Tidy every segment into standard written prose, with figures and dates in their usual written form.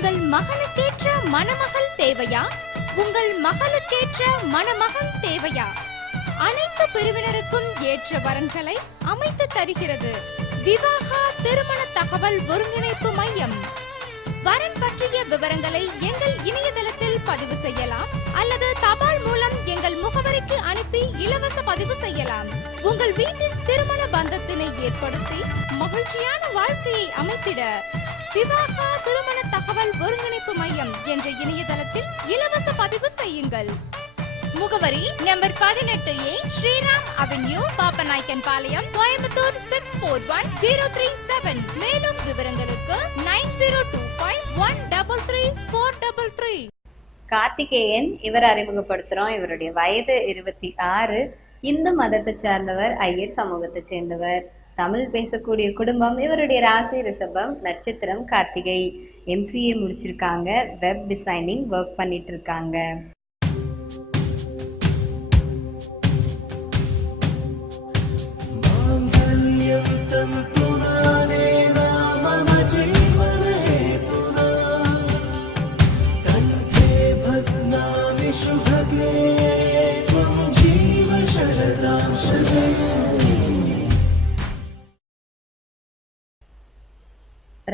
உங்கள் மகனுக்கேற்ற மணமகள் தேவையா? உங்கள் மகளுக்கேற்ற மணமகன் தேவையா? அனைத்து பிரிவினருக்கும் ஏற்ற வரன்களை அமைத்து தருகிறது விவாகா திருமண தகவல் ஒருங்கிணைப்பு மையம். வரன் பற்றிய விவரங்களை எங்கள் இணையதளத்தில் பதிவு செய்யலாம் அல்லது தபால் மூலம் எங்கள் முகவரிக்கு அனுப்பி இலவச பதிவு செய்யலாம். உங்கள் வீட்டில் திருமண பந்தத்தினை ஏற்படுத்தி மகிழ்ச்சியான வாழ்க்கையை அமைத்திட விவாகா திருமண தகவல் ஒருங்கிணைப்பு மையம் என்ற இணையதளத்தில் இலவச பதிவு செய்யுங்கள். முகவரி number 18A Sriram avenue, Pappanaickenpalayam, Coimbatore 641037. மேலும் விவரங்களுக்கு 9025133433. கார்த்திகேயன் இவர் அறிமுகப்படுத்துறோம். இவருடைய வயது 26. இந்து மதத்தை சார்ந்தவர், ஐயர் சமூகத்தை சேர்ந்தவர். தமிழ் பேசக்கூடிய குடும்பம். இவருடைய ராசி ரிஷபம், நட்சத்திரம் கார்த்திகை. MCA முடிச்சிருக்காங்க. வெப் டிசைனிங் ஒர்க் பண்ணிட்டு இருக்காங்க.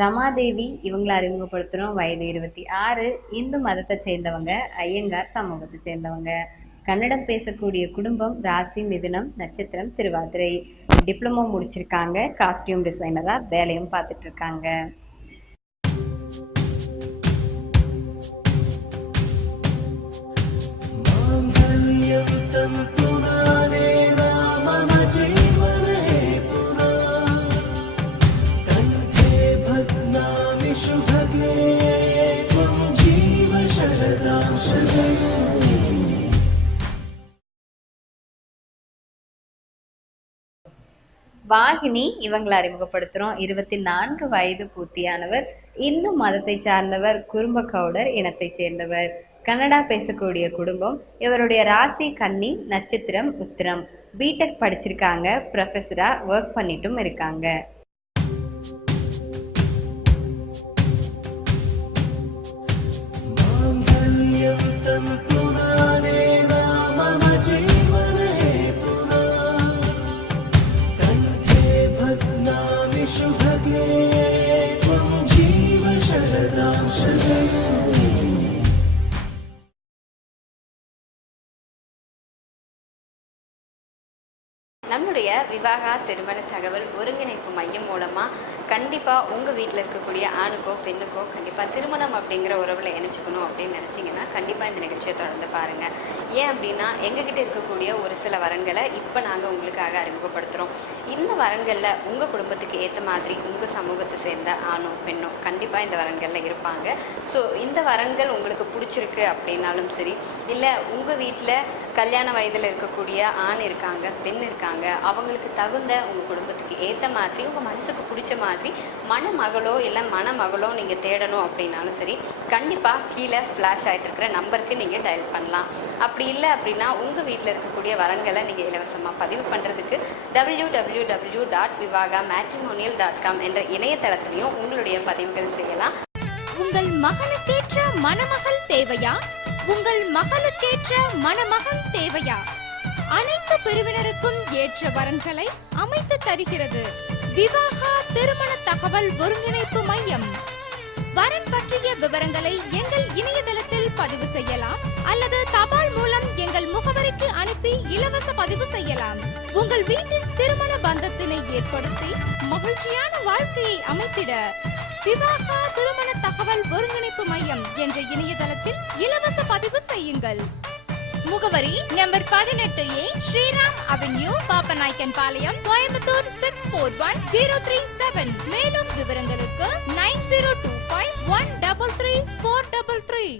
ரமாதேவி இவங்களை அறிமுகப்படுத்துறோம். வயது 26. இந்து மதத்தை சேர்ந்தவங்க, ஐயங்கார் சமூகத்தை சேர்ந்தவங்க. கன்னடம் பேசக்கூடிய குடும்பம். ராசி மிதுனம், நட்சத்திரம் திருவாதிரை. டிப்ளமோ முடிச்சிருக்காங்க. காஸ்டியூம் டிசைனரா வேலையும் பார்த்துட்டு இருக்காங்க. வாகினி இவங்களை அறிமுகப்படுத்துறோம். 24 வயது பூர்த்தியானவர். இந்து மதத்தை சார்ந்தவர். குறும்ப கவுடர் இனத்தை சேர்ந்தவர். கன்னடா பேசக்கூடிய குடும்பம். இவருடைய ராசி கன்னி, நட்சத்திரம் உத்திரம். பிடெக் படிச்சிருக்காங்க. ப்ரொஃபஸரா ஒர்க் பண்ணிட்டும் இருக்காங்க. நம்முடைய விவாகா திருமண தகவல் ஒருங்கிணைப்பு மையம் மூலமாக கண்டிப்பாக உங்கள் வீட்டில் இருக்கக்கூடிய ஆணுக்கோ பெண்ணுக்கோ கண்டிப்பாக திருமணம் அப்படிங்கிற உறவில் இணைச்சிக்கணும் அப்படின்னு நினச்சிங்கன்னா கண்டிப்பாக இந்த நிகழ்ச்சியை தொடர்ந்து பாருங்கள். ஏன் அப்படின்னா எங்ககிட்ட இருக்கக்கூடிய ஒரு சில வரன்களை இப்போ நாங்கள் உங்களுக்காக அறிமுகப்படுத்துகிறோம். இந்த வரன்களில் உங்கள் குடும்பத்துக்கு ஏற்ற மாதிரி உங்கள் சமூகத்தை சேர்ந்த ஆணோ பெண்ணோ கண்டிப்பாக இந்த வரன்களில் இருப்பாங்க. ஸோ இந்த வரன்கள் உங்களுக்கு பிடிச்சிருக்கு அப்படின்னாலும் சரி, இல்லை உங்கள் வீட்டில் கல்யாண வயதில் இருக்கக்கூடிய ஆண் இருக்காங்க, பெண் இருக்காங்க, அவங்களுக்கு தகுந்த உங்கள் குடும்பத்துக்கு ஏற்ற மாதிரி உங்கள் மனசுக்கு பிடிச்ச மாதிரி மணமகளோ இல்லை மணமகளோ நீங்கள் தேடணும் அப்படின்னாலும் சரி, கண்டிப்பாக கீழே ஃப்ளாஷ் ஆகிட்டு இருக்கிற நம்பருக்கு நீங்கள் டயல் பண்ணலாம். அப்படி இல்லை அப்படின்னா உங்கள் வீட்டில் இருக்கக்கூடிய வரன்களை நீங்கள் இலவசமாக பதிவு பண்ணுறதுக்கு www.vivahamatrimonial.com என்ற இணையதளத்திலையும் உங்களுடைய பதிவுகள் செய்யலாம். உங்கள் மகனுக்கேற்ற மணமகள் தேவையா? உங்கள் மகளுக்கேற்ற மணமகன் தேவையா? அனைத்து பிரிவினருக்கும் ஏற்ற வரன்களை அமைத்து தருகிறது விவாகா திருமண தகவல் ஒருங்கிணைப்பு மையம். வரன் பற்றிய விவரங்களை எங்கள் இணையதளத்தில் பதிவு செய்யலாம் அல்லது தபால் மூலம் எங்கள் முகவரிக்கு அனுப்பி இலவச பதிவு செய்யலாம். உங்கள் வீட்டில் திருமண பந்தத்தினை ஏற்படுத்தி மகிழ்ச்சியான வாழ்க்கையை அமைத்திட விவாகா திருமண தகவல் ஒருங்கிணைப்பு மையம் என்ற இணையதளத்தில் இலவச பதிவு செய்யுங்கள். முகவரி number 18A Sriram avenue, Pappanaickenpalayam, Coimbatore 641037. மேலும் விவரங்களுக்கு 9025133433.